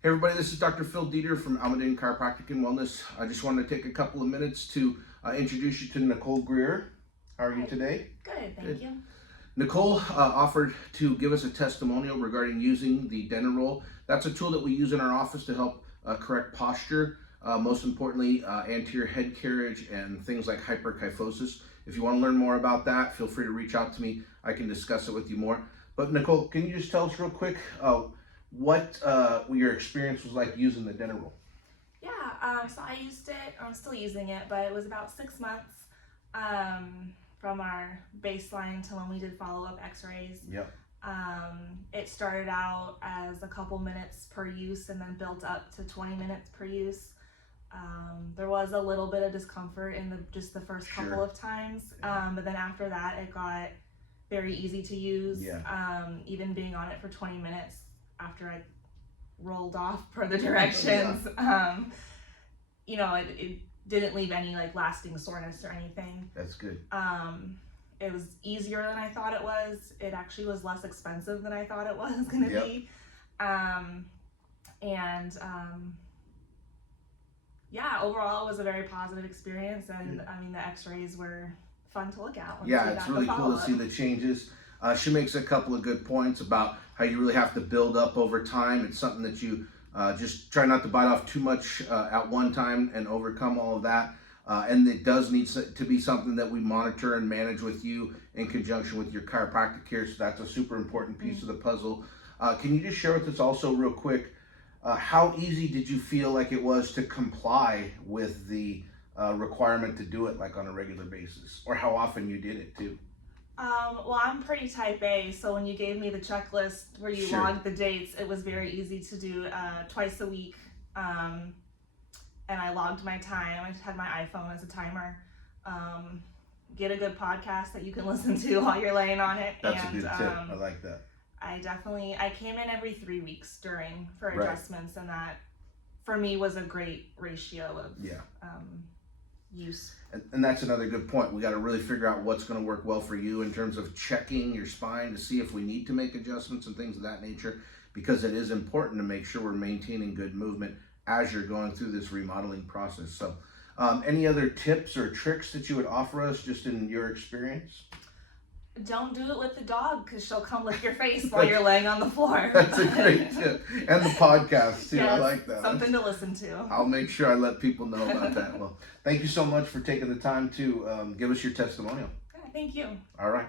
Hey everybody, this is Dr. Phil Dieter from Almaden Chiropractic and Wellness. I just wanted to take a couple of minutes to introduce you to Nicole Greer. How are you today? Good, thank you. Nicole offered to give us a testimonial regarding using the dental roll. That's a tool that we use in our office to help correct posture, most importantly anterior head carriage and things like hyperkyphosis. If you want to learn more about that, feel free to reach out to me. I can discuss it with you more. But Nicole, can you just tell us real quick what your experience was like using the dental roll? Yeah, so I used it, I'm still using it, but it was about 6 months from our baseline to when we did follow-up x-rays. Yep. It started out as a couple minutes per use and then built up to 20 minutes per use. There was a little bit of discomfort in just the first couple of times, but then after that it got very easy to use. Even being on it for 20 minutes after I rolled off per the directions, it didn't leave any like lasting soreness or anything. That's good. It was easier than I thought it was. It actually was less expensive than I thought it was going to be. Overall it was a very positive experience, and I mean the x-rays were fun to look at. It's really cool to see the changes. She makes a couple of good points about how you really have to build up over time. It's something that you just try not to bite off too much at one time and overcome all of that. And it does need to be something that we monitor and manage with you in conjunction with your chiropractic care. So that's a super important piece of the puzzle. Can you just share with us also real quick, how easy did you feel like it was to comply with the requirement to do it like on a regular basis, or how often you did it too? Well, I'm pretty type A, so when you gave me the checklist where you logged the dates, it was very easy to do twice a week. And I logged my time. I just had my iPhone as a timer. Get a good podcast that you can listen to while you're laying on it. That's a good tip. I like that. I came in every 3 weeks for adjustments, and that for me was a great ratio of use. And that's another good point. We got to really figure out what's going to work well for you in terms of checking your spine to see if we need to make adjustments and things of that nature, because it is important to make sure we're maintaining good movement as you're going through this remodeling process. So any other tips or tricks that you would offer us just in your experience? Don't do it with the dog, because she'll come lick your face while you're laying on the floor. That's a great tip. And the podcast too. I like that. Something to listen to. I'll make sure I let people know about that. Well, thank you so much for taking the time to give us your testimonial. Thank you. All right.